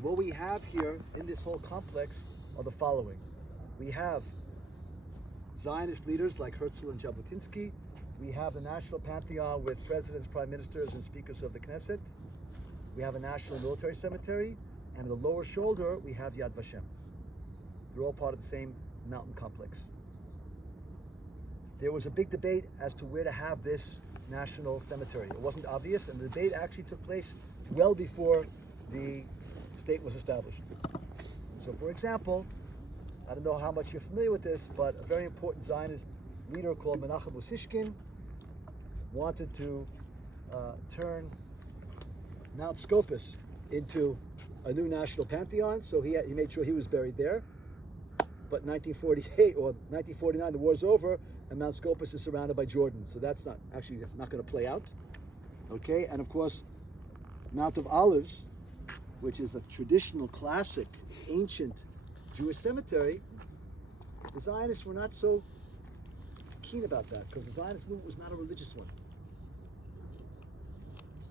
And what we have here in this whole complex are the following. We have Zionist leaders like Herzl and Jabotinsky. We have the national pantheon with presidents, prime ministers, and speakers of the Knesset. We have a national military cemetery. And on the lower shoulder, we have Yad Vashem. They're all part of the same mountain complex. There was a big debate as to where to have this national cemetery. It wasn't obvious, and the debate actually took place well before the state was established. So, for example, I don't know how much you're familiar with this, but a very important Zionist leader called Menachem Usishkin wanted to turn Mount Scopus into a new national pantheon, so he made sure he was buried there. But 1948 or 1949, the war's over, and Mount Scopus is surrounded by Jordan, so that's not going to play out. Okay, and of course, Mount of Olives, which is a traditional, classic, ancient Jewish cemetery, the Zionists were not so keen about that because the Zionist movement was not a religious one.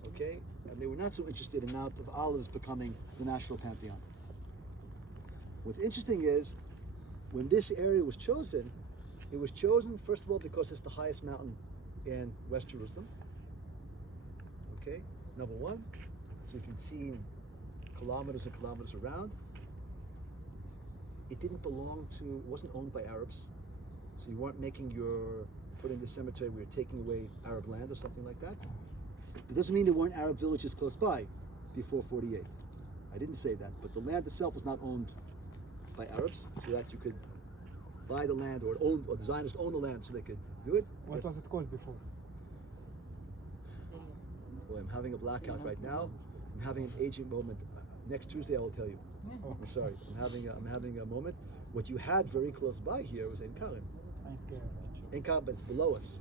Okay, and they were not so interested in Mount of Olives becoming the national pantheon. What's interesting is, when this area was chosen, it was chosen first of all because it's the highest mountain in West Jerusalem. Okay, number one, so you can see kilometers and kilometers around. It didn't belong to, it wasn't owned by Arabs, so you weren't putting the cemetery where you're taking away Arab land or something like that. It doesn't mean there weren't Arab villages close by before 48. I didn't say that, but the land itself was not owned by Arabs, so that you could buy the land, or the Zionists owned the land so they could do it. What was it called before? Well, I'm having a blackout right now. I'm having an aging moment. Next Tuesday I will tell you. Oh. I'm sorry. I'm having a moment. What you had very close by here was Ein Karim. Ein Karim, but it's below us.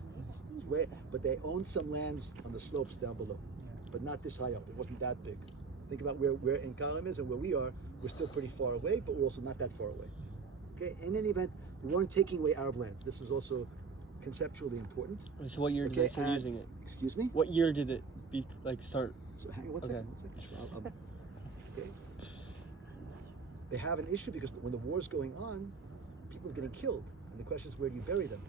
It's but they owned some lands on the slopes down below, but not this high up. It wasn't that big. Think about where Ein Karim is and where we are. We're still pretty far away, but we're also not that far away. Okay. In any event, we weren't taking away Arab lands. This was also conceptually important. So what year did they start using it? Excuse me? What year did it start? So hang on one second. Okay. They have an issue because when the war's going on, people are getting killed. And the question is, where do you bury them?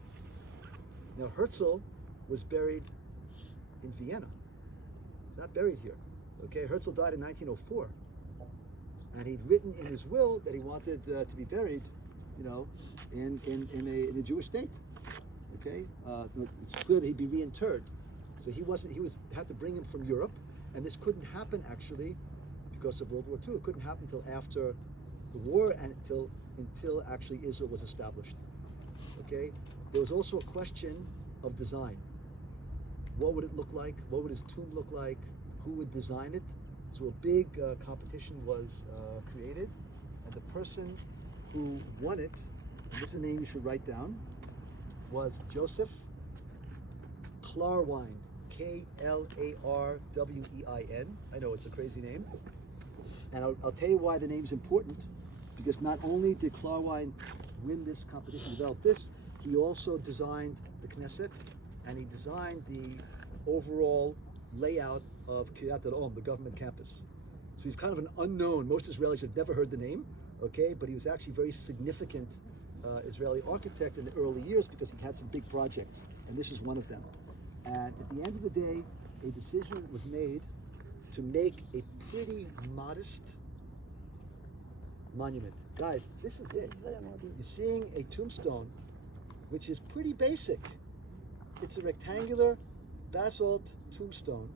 Now, Herzl was buried in Vienna. He's not buried here. Okay, Herzl died in 1904. And he'd written in his will that he wanted to be buried, in a Jewish state. Okay, it's clear that he'd be reinterred. So he had to bring him from Europe, and this couldn't happen actually because of World War II. It couldn't happen until after the war and until actually Israel was established. Okay, there was also a question of design. What would it look like? What would his tomb look like? Who would design it? So a big competition was created, and the person who won it, and this is a name you should write down, was Joseph Klarwein, Klarwein. I know it's a crazy name, and I'll tell you why the name's important, because not only did Klarwein win this competition, develop this, he also designed the Knesset, and he designed the overall layout of Kiryat Al-Om, the government campus. So he's kind of an unknown. Most Israelis have never heard the name, okay? But he was actually a very significant Israeli architect in the early years because he had some big projects, and this is one of them. And at the end of the day, a decision was made to make a pretty modest monument. Guys, this is it. You're seeing a tombstone, which is pretty basic. It's a rectangular basalt tombstone,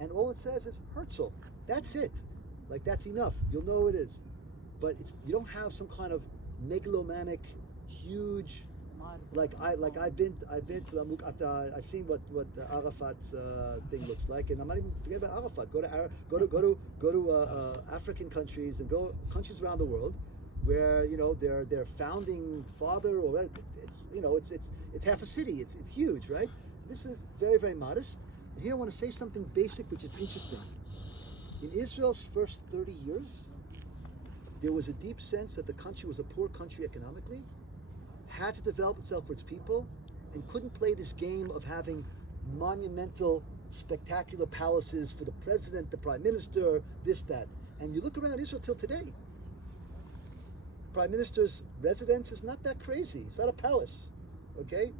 and all it says is Herzl. That's it. Like, that's enough. You'll know who it is. But you don't have some kind of megalomanic, huge, I've been to Amuk Ata. I've seen what Arafat's thing looks like, and I'm not even forget about Arafat. Go to African countries and go countries around the world where their founding father, or it's half a city. It's huge, right? This is very, very modest. And here I want to say something basic, which is interesting. In Israel's first 30 years, there was a deep sense that the country was a poor country economically, had to develop itself for its people, and couldn't play this game of having monumental, spectacular palaces for the president, the prime minister, this, that. And you look around Israel till today, Prime Minister's residence is not that crazy. It's not a palace, okay?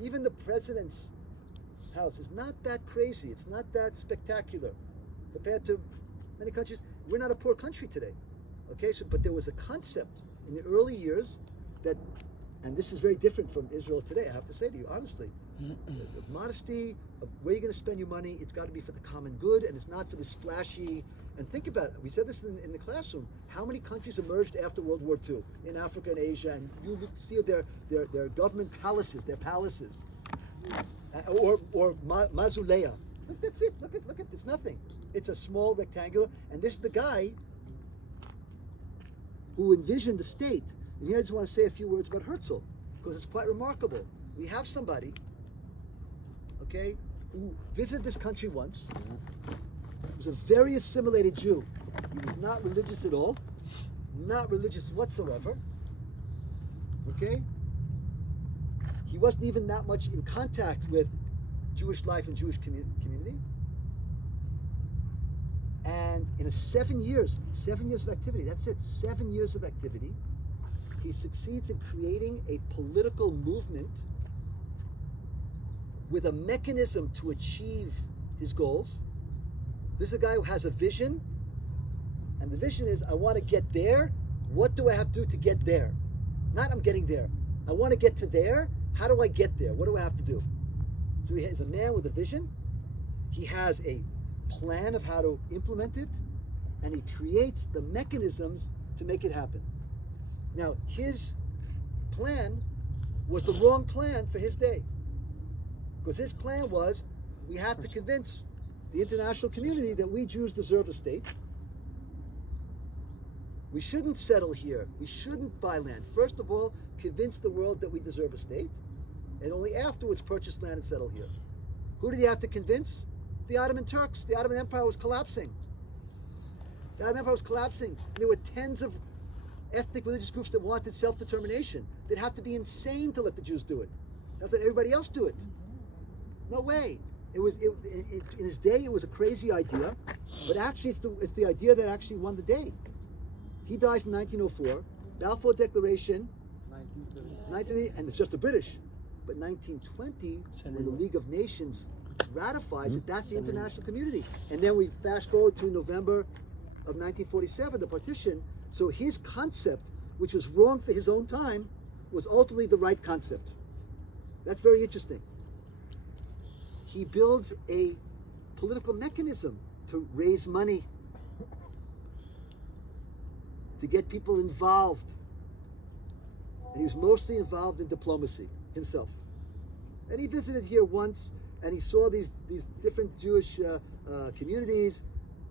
Even the president's house is not that crazy. It's not that spectacular compared to many countries. We're not a poor country today, okay? So, but there was a concept in the early years that, and this is very different from Israel today, I have to say to you, honestly. It's a modesty of where you're going to spend your money. It's got to be for the common good, and it's not for the splashy. And think about it. We said this in the classroom. How many countries emerged after World War II in Africa and Asia? And you see their government palaces, their palaces, or mausolea. Look, that's it. Look at. It's nothing. It's a small rectangular. And this is the guy who envisioned the state. And here I just want to say a few words about Herzl, because it's quite remarkable. We have somebody, okay, who visited this country once. He was a very assimilated Jew. He was not religious at all, not religious whatsoever, okay? He wasn't even that much in contact with Jewish life and Jewish community. And in 7 years of activity, that's it, 7 years of activity, he succeeds in creating a political movement with a mechanism to achieve his goals. This is a guy who has a vision, and the vision is, I want to get there. What do I have to do to get there? Not I'm getting there. I want to get to there. How do I get there? What do I have to do? So he is a man with a vision. He has a plan of how to implement it, and he creates the mechanisms to make it happen. Now, his plan was the wrong plan for his day. Because his plan was, we have to convince the international community that we Jews deserve a state. We shouldn't settle here. We shouldn't buy land. First of all, convince the world that we deserve a state, and only afterwards purchase land and settle here. Who did he have to convince? The Ottoman Turks. The Ottoman Empire was collapsing. The Ottoman Empire was collapsing. And there were tens of ethnic religious groups that wanted self-determination. They'd have to be insane to let the Jews do it. Not let everybody else do it. No way. In his day, it was a crazy idea, but actually it's the idea that actually won the day. He dies in 1904. Balfour Declaration, 1980, and it's just the British. But 1920, when the League of Nations ratifies it, that's the international community. And then we fast forward to November of 1947, the partition. So his concept, which was wrong for his own time, was ultimately the right concept. That's very interesting. He builds a political mechanism to raise money, to get people involved. And he was mostly involved in diplomacy himself. And he visited here once, and he saw these different Jewish communities.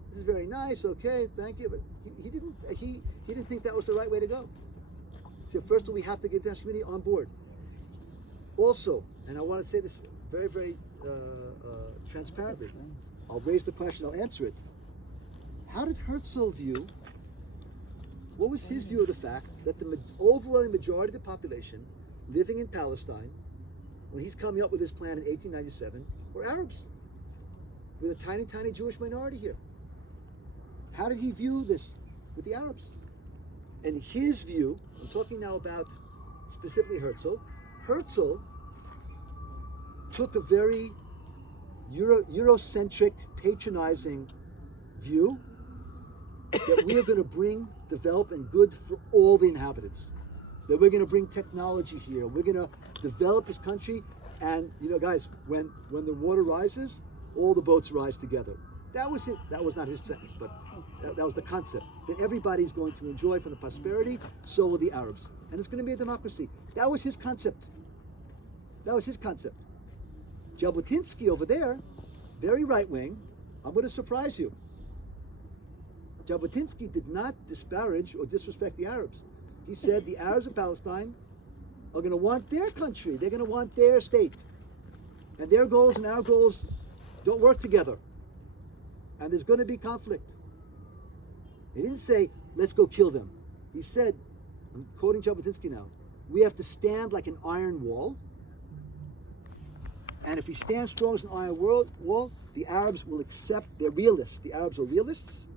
This is very nice, okay, thank you. But he didn't think that was the right way to go. He said, first of all, we have to get the international community on board. Also, and I want to say this very, very transparently. I'll raise the question, I'll answer it. How did Herzl view, what was his view of the fact that the overwhelming majority of the population living in Palestine, when he's coming up with his plan in 1897, were Arabs, with a tiny, tiny Jewish minority here? How did he view this with the Arabs? And his view, I'm talking now about specifically Herzl took a very Eurocentric, patronizing view that we are going to develop and good for all the inhabitants. That we're going to bring technology here. We're going to develop this country. And, guys, when the water rises, all the boats rise together. That was it. That was not his sentence, but that was the concept. That everybody's going to enjoy from the prosperity, so will the Arabs. And it's going to be a democracy. That was his concept. Jabotinsky over there, very right-wing, I'm going to surprise you. Jabotinsky did not disparage or disrespect the Arabs. He said the Arabs in Palestine are going to want their country. They're going to want their state. And their goals and our goals don't work together. And there's going to be conflict. He didn't say, let's go kill them. He said, I'm quoting Jabotinsky now, we have to stand like an iron wall. And if we stand strong as an iron wall, the Arabs will accept, they're realists. The Arabs are realists.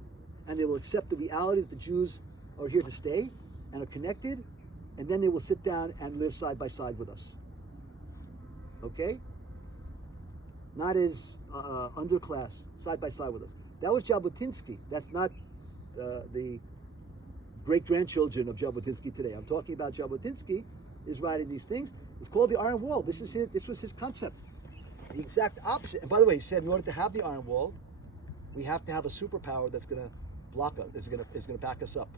and they will accept the reality that the Jews are here to stay and are connected, and then they will sit down and live side by side with us. Okay? Not as underclass, side by side with us. That was Jabotinsky. That's not the great-grandchildren of Jabotinsky today. I'm talking about Jabotinsky is writing these things. It's called the Iron Wall. This was his concept. The exact opposite. And by the way, he said in order to have the Iron Wall, we have to have a superpower that's going to block us, is going to back us up.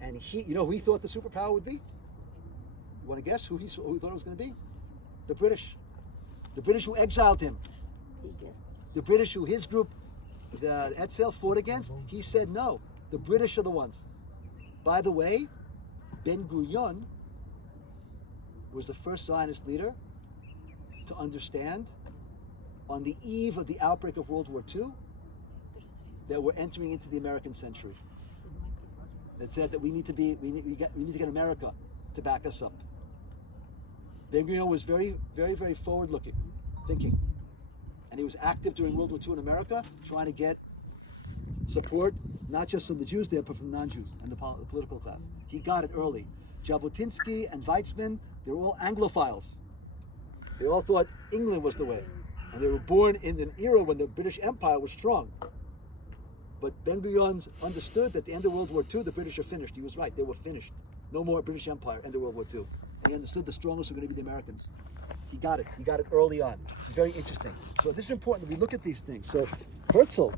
And you know who he thought the superpower would be? You want to guess who he thought it was going to be? The British. The British who exiled him. The British who his group, the Herzl, fought against. He said no. The British are the ones. By the way, Ben Gurion was the first Zionist leader to understand on the eve of the outbreak of World War II that we're entering into the American century. It said that we need to get America to back us up. Ben Gurion was very, very, very forward-looking, thinking, and he was active during World War II in America, trying to get support not just from the Jews there, but from non-Jews and the political class. He got it early. Jabotinsky and Weizmann, they were all Anglophiles. They all thought England was the way, and they were born in an era when the British Empire was strong. But Ben Gurion understood that at the end of World War II, the British are finished. He was right, they were finished. No more British Empire, end of World War II. And he understood the strongest were going to be the Americans. He got it early on. It's very interesting. So this is important that we look at these things. So Herzl,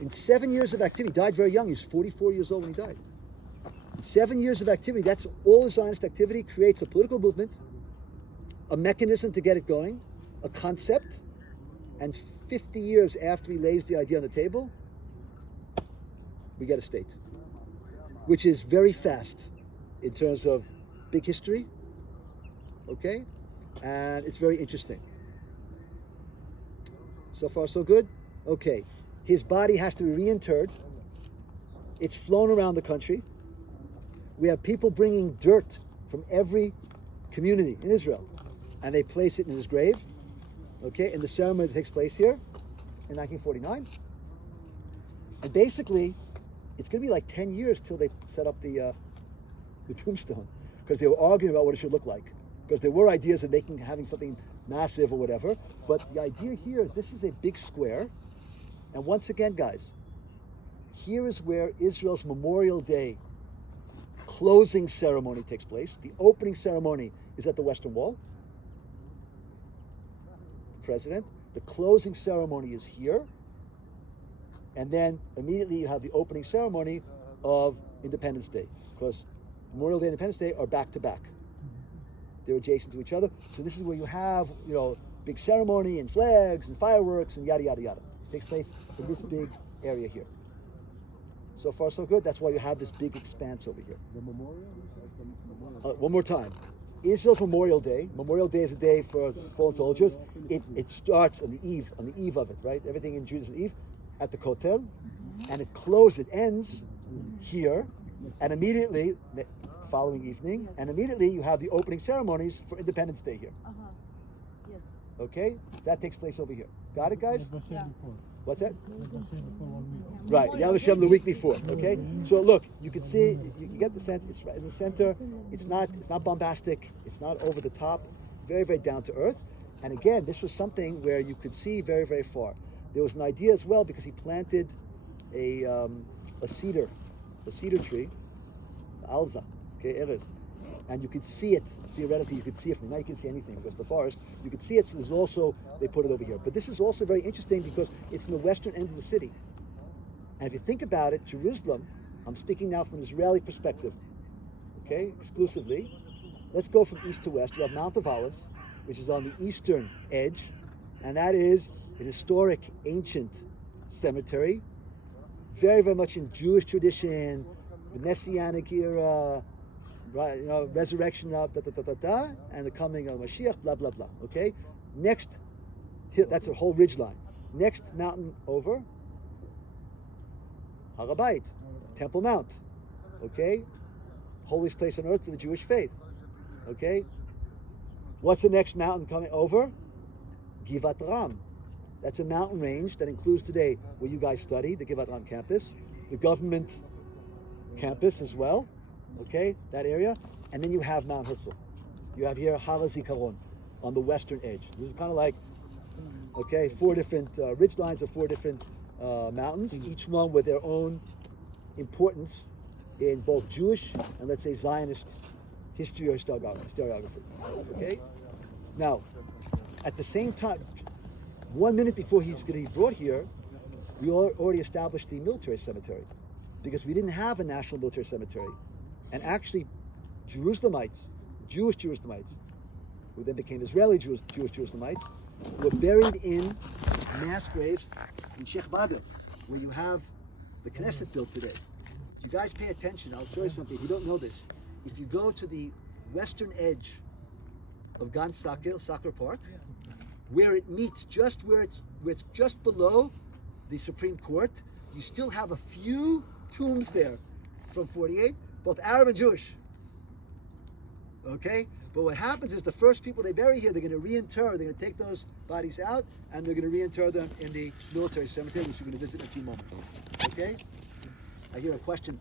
in 7 years of activity, died very young. He was 44 years old when he died. In 7 years of activity, that's all his Zionist activity, creates a political movement, a mechanism to get it going, a concept, and 50 years after he lays the idea on the table, we get a state, which is very fast in terms of big history, okay? And it's very interesting. So far, so good? Okay. His body has to be reinterred. It's flown around the country. We have people bringing dirt from every community in Israel, and they place it in his grave, okay, in the ceremony that takes place here in 1949. And basically, it's going to be like 10 years till they set up the tombstone, because they were arguing about what it should look like, because there were ideas of having something massive or whatever. But the idea here is this is a big square, and once again, guys, here is where Israel's Memorial Day closing ceremony takes place. The opening ceremony is at the Western Wall. The president. The closing ceremony is here. And then immediately you have the opening ceremony of Independence Day, because Memorial Day and Independence Day are back to back. They're adjacent to each other. So this is where you have, big ceremony and flags and fireworks and yada, yada, yada. It takes place in this big area here. So far, so good. That's why you have this big expanse over here. The memorial? One more time. Israel's Memorial Day. Memorial Day is a day for fallen soldiers. It starts on the eve of it, right? Everything in Judaism Eve at the Kotel, and it ends here, and immediately the following evening, and immediately you have the opening ceremonies for Independence Day here. Yes. Okay, that takes place over here. Got it, guys? Yeah. What's that? Right. Right, Yom Hashem the week before. Okay, so look, you can see, you get the sense. It's right in the center. It's not bombastic. It's not over the top. Very, very down to earth. And again, this was something where you could see very, very far. There was an idea as well, because he planted a cedar tree, alza, okay, eres, and you could see it. Theoretically, you could see it from now. You can see anything because the forest. You could see it. So there's also, they put it over here. But this is also very interesting because it's in the western end of the city. And if you think about it, Jerusalem, I'm speaking now from an Israeli perspective, okay, exclusively. Let's go from east to west. You have Mount of Olives, which is on the eastern edge, and that is an historic, ancient cemetery, very, very much in Jewish tradition, the Messianic era, right? Resurrection of and the coming of Mashiach, blah blah blah. Okay, next, that's a whole ridge line. Next mountain over, Har HaBayit, Temple Mount. Okay, holiest place on earth to the Jewish faith. Okay, what's the next mountain coming over? Givat Ram. That's a mountain range that includes today where you guys study, the Givat on campus, the government campus as well, okay, that area. And then you have Mount Herzl. You have here Har HaZikaron on the western edge. This is kind of like, okay, 4 different ridge lines of 4 different mountains, each one with their own importance in both Jewish and, let's say, Zionist history or historiography. Okay? Now, at the same time, 1 minute before he's going to be brought here, we already established the military cemetery because we didn't have a national military cemetery. And actually, Jerusalemites, Jewish Jerusalemites, who then became Israeli Jewish Jerusalemites, were buried in mass graves in Sheikh Badr, where you have the Knesset built today. If you guys pay attention, I'll show you something. If you don't know this, if you go to the western edge of Gan Soccer Park, where it meets just where it's just below the Supreme Court, you still have a few tombs there from 48, both Arab and Jewish. Okay? But what happens is the first people they bury here, they're going to reinter. They're going to take those bodies out and they're going to reinter them in the military cemetery, which we're going to visit in a few moments. Okay? I hear a question.